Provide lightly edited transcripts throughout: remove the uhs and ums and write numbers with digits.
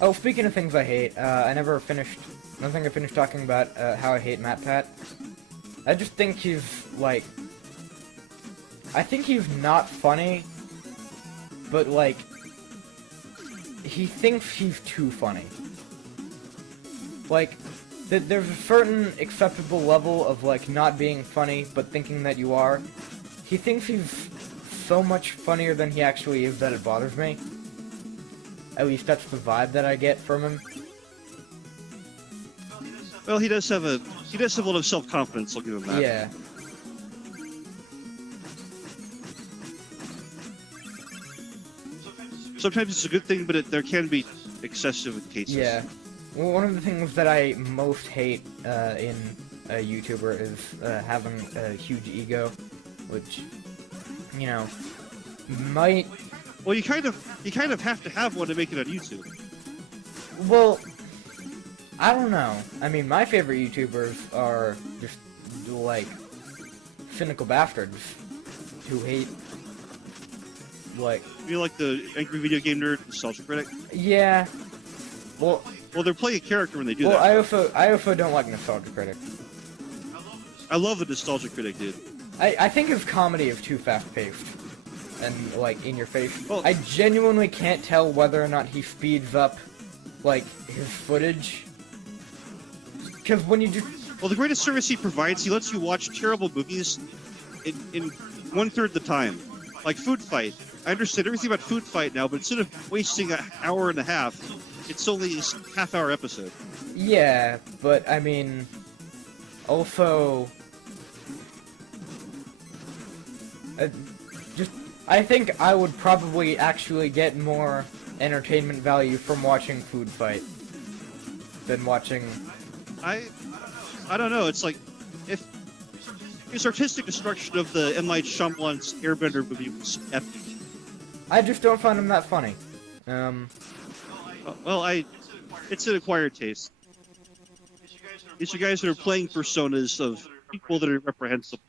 Oh, speaking of things I hate, I never finished. I don't think I finished talking about how I hate MatPat. I just think he's like. I think he's not funny, but like. He thinks he's too funny. Like, there's a certain acceptable level of like not being funny, but thinking that you are. He thinks he's so much funnier than he actually is that it bothers me. At least that's the vibe that I get from him. Well, he does have a lot of self-confidence. I'll give him that. Yeah. Sometimes it's a good thing, but there can be excessive cases. Yeah. Well, one of the things that I most hate in a YouTuber is having a huge ego, which, you know, might. Well, you kind of have to have one to make it on YouTube. Well, I don't know. I mean, my favorite YouTubers are just like cynical bastards who hate like. You know, like the angry video game nerd, nostalgia critic. Yeah. Well, they're playing a character when they do well, that. I also don't like nostalgia critic. I love the nostalgia critic, dude. I think his comedy is too fast-paced and like in your face. Well, I genuinely can't tell whether or not he speeds up like his footage. Because when you just well, the greatest service he provides, he lets you watch terrible movies in 1/3 the time. Like Food Fight. I understand everything about Food Fight now, but instead of wasting an hour and a half, it's only a half-hour episode. yeah, but I mean, also, I think I would probably actually get more entertainment value from watching Food Fight than watching. I don't know. It's like if his artistic destruction of the M. Night Shyamalan's Airbender movie was epic. I just don't find him that funny. Well, it's an acquired taste. These are guys that are playing personas of people that are reprehensible.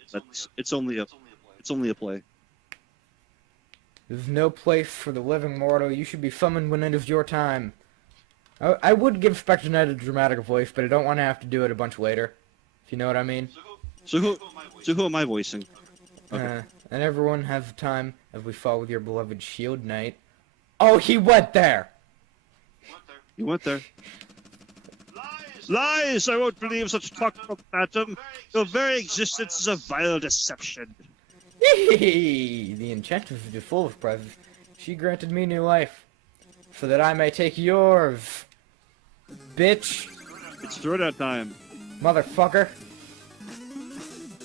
It's only a play. There's no place for the living mortal. You should be summoned when it is your time. I would give Spectre Knight a dramatic voice, but I don't want to have to do it a bunch later. If you know what I mean. So who am I voicing? Okay. And everyone has time as we fall with your beloved Shield Knight. Oh, he went there! You went there. Lies! I won't believe such talk from Phantom. Your very existence is a vile deception. The Enchantress is full of prizes. She granted me new life, so that I may take yours. Bitch. It's throwdown time. Motherfucker.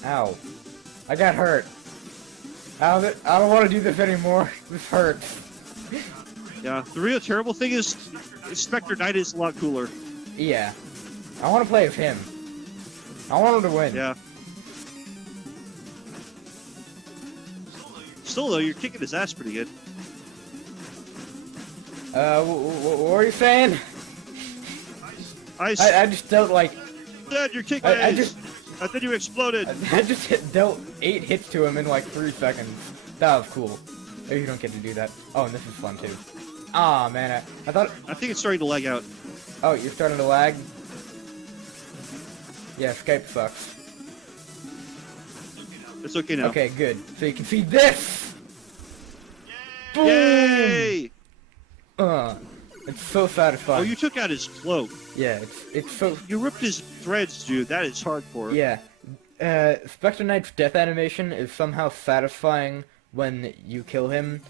Ow. I got hurt. I don't want to do this anymore. This hurts. Yeah, the real terrible thing is Spectre Knight is a lot cooler. Yeah. I want to play with him. I want him to win. Yeah. Still though, you're kicking his ass pretty good. What were you saying? I just dealt like. Dad, you're kicking ass. I think you exploded. I just dealt 8 hits to him in like 3 seconds. That was cool. Maybe you don't get to do that. Oh, and this is fun too. Ah, man, I thought. I think it's starting to lag out. Oh, you're starting to lag? Yeah, Skype sucks. It's okay now. Okay, good. So you can see this! Boom! Yay! It's so satisfying. Oh, you took out his cloak. Yeah, it's so... You ripped his threads, dude. That is hardcore. Yeah. Spectre Knight's death animation is somehow satisfying when you kill him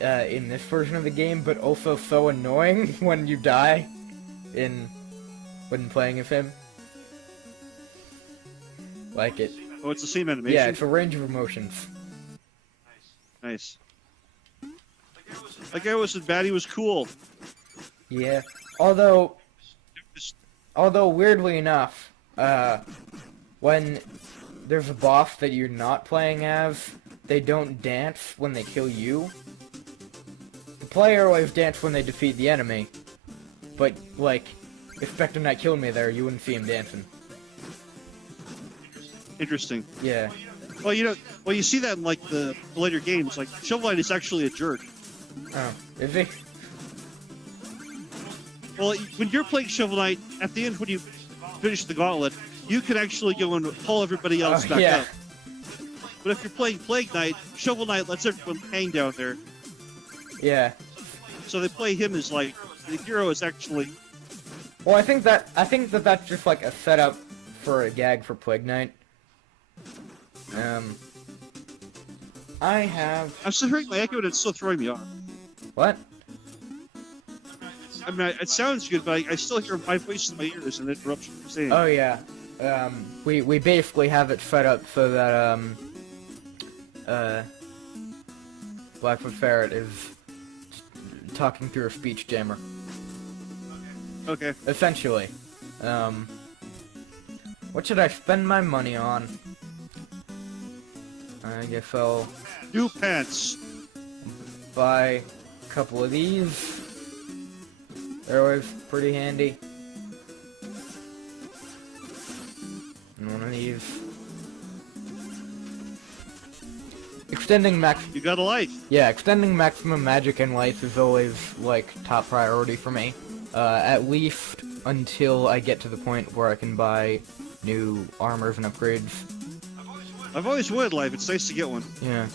in this version of the game, but also so annoying when you die when playing as him. Like it. Oh, it's the same animation? Yeah, it's a range of emotions. Nice. That guy wasn't bad, he was cool. Yeah. Although weirdly enough, when there's a boss that you're not playing as, they don't dance when they kill you. The player always dance when they defeat the enemy. But, like, if Spectre Knight killed me there, you wouldn't see him dancing. Interesting. Yeah. Well, you see that in, like, the later games. Like, Shovel Knight is actually a jerk. Oh, is he? Well, when you're playing Shovel Knight, at the end when you finish the gauntlet, you can actually go and pull everybody else back yeah. up. But if you're playing Plague Knight, Shovel Knight lets everyone hang down there. Yeah. So they play him as like the hero is actually. Well, I think that that's just like a setup for a gag for Plague Knight. I'm still hearing my echo and it's still throwing me off. What? I mean, it sounds good, but I still hear my voice in my ears and it interrupts what you're saying. Oh yeah. We basically have it set up so that BlackfootFerret is talking through a speech jammer. Okay. Essentially. What should I spend my money on? I guess I'll New pants. buy a couple of these. They're always pretty handy. And one of these. Extending max. You got a life. Yeah, extending maximum magic and life is always, like, top priority for me. At least until I get to the point where I can buy new armors and upgrades. I've always wanted life. It's nice to get one. Yeah.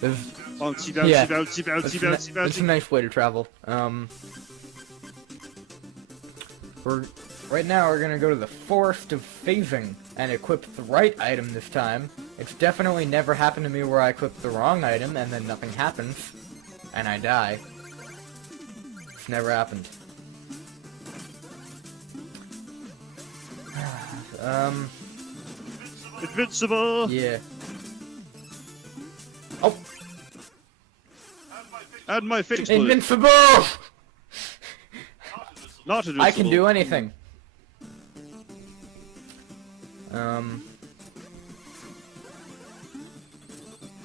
There's, Bouncy, bouncy, Yeah. bouncy, bouncy, bouncy, it's a bouncy. nice way to travel. Right now we're gonna go to the Forest of Phasing and equip the right item this time. It's definitely never happened to me where I equip the wrong item and then nothing happens, and I die. It's never happened. Invincible. Yeah. Oh, Add my face. invincible! Not invincible. I can do anything.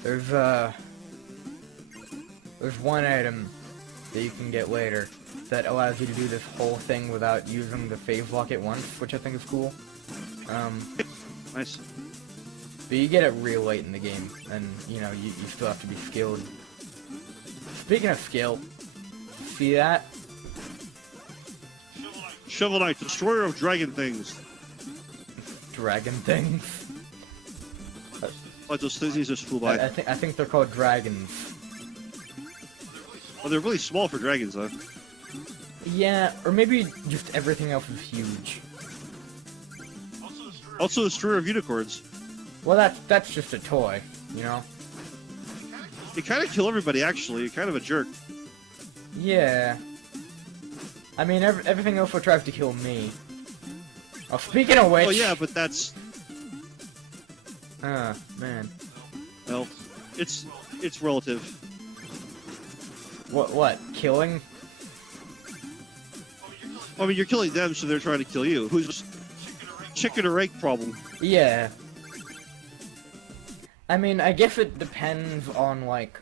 There's one item that you can get later that allows you to do this whole thing without using the phase lock at once, which I think is cool. Nice. But you get it real late in the game, and, you know, you still have to be skilled. Speaking of skill, see that? Shovel Knight, destroyer of dragon things. Dragon things. Like those things just flew by. I think they're called dragons. Well, they're really small for dragons, though. Yeah, or maybe just everything else is huge. Also, destroyer of unicorns. Well, that's just a toy, you know? You kind of kill everybody, actually. You're kind of a jerk. Yeah. I mean, everything else tries to kill me. Oh, speaking of which... Oh, yeah, but that's... man. Well, it's relative. What? Killing? I mean, you're killing them, so they're trying to kill you. Who's chicken or egg problem? Yeah. I mean, I guess it depends on, like,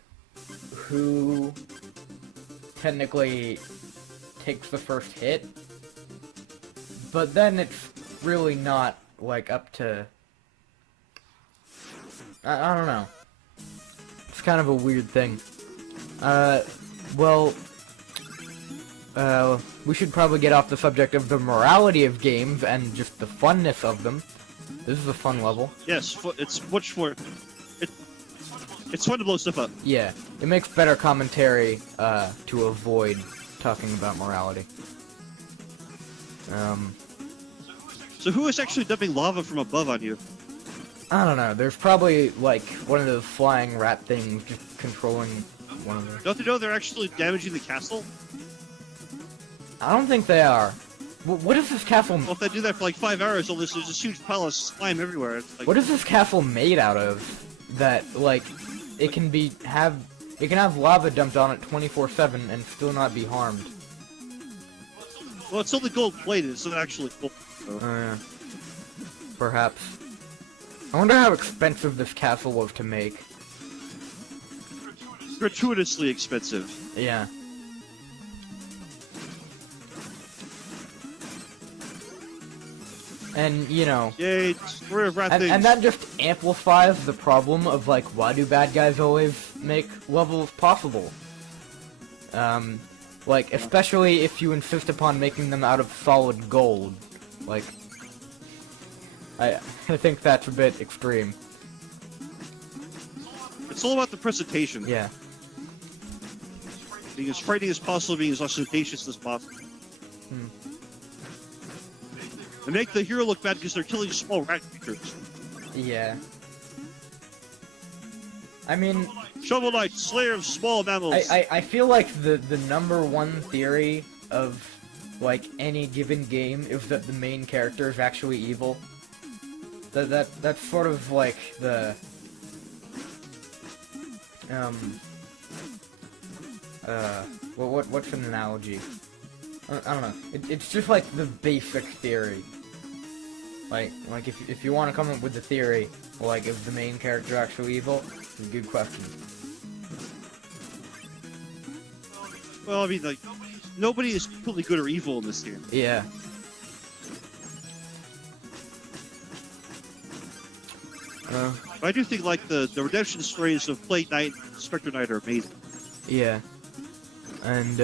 who technically takes the first hit. But then it's really not, like, up to... I don't know. It's kind of a weird thing. We should probably get off the subject of the morality of games and just the funness of them. This is a fun level. Yes, it's much more... It's fun to blow stuff up. Yeah, it makes better commentary, to avoid talking about morality. So who is actually dumping lava from above on you? I don't know, there's probably, like, one of those flying rat things just controlling one of them. Don't they know they're actually damaging the castle? I don't think they are. What is this castle... Well, if they do that for like 5 hours, there's this huge pile of slime everywhere. It's like, What is this castle made out of? That, like, it can have lava dumped on it 24/7 and still not be harmed. well, it's only gold plated. It's not actually gold. So. Yeah. Perhaps. I wonder how expensive this castle was to make. Gratuitously expensive. Yeah. And, you know... Yay, destroyer of rat things. And that just amplifies the problem of, like, why do bad guys always make levels possible? Like, especially if you insist upon making them out of solid gold. Like, I think that's a bit extreme. It's all about the presentation. Yeah. Being as frightening as possible, being as ostentatious as possible. And make the hero look bad because they're killing small rat creatures. Yeah. I mean, Shovel Knight, Slayer of small mammals. I feel like the number one theory of, like, any given game is that the main character is actually evil. That's sort of like the what's an analogy? I don't know. It's just like the basic theory. Like if you want to come up with the theory, like, is the main character actually evil? It's a good question. Well, I mean, like, nobody is completely good or evil in this game. Yeah. But I do think, like, the redemption stories of Plague Knight and Spectre Knight are amazing. Yeah. And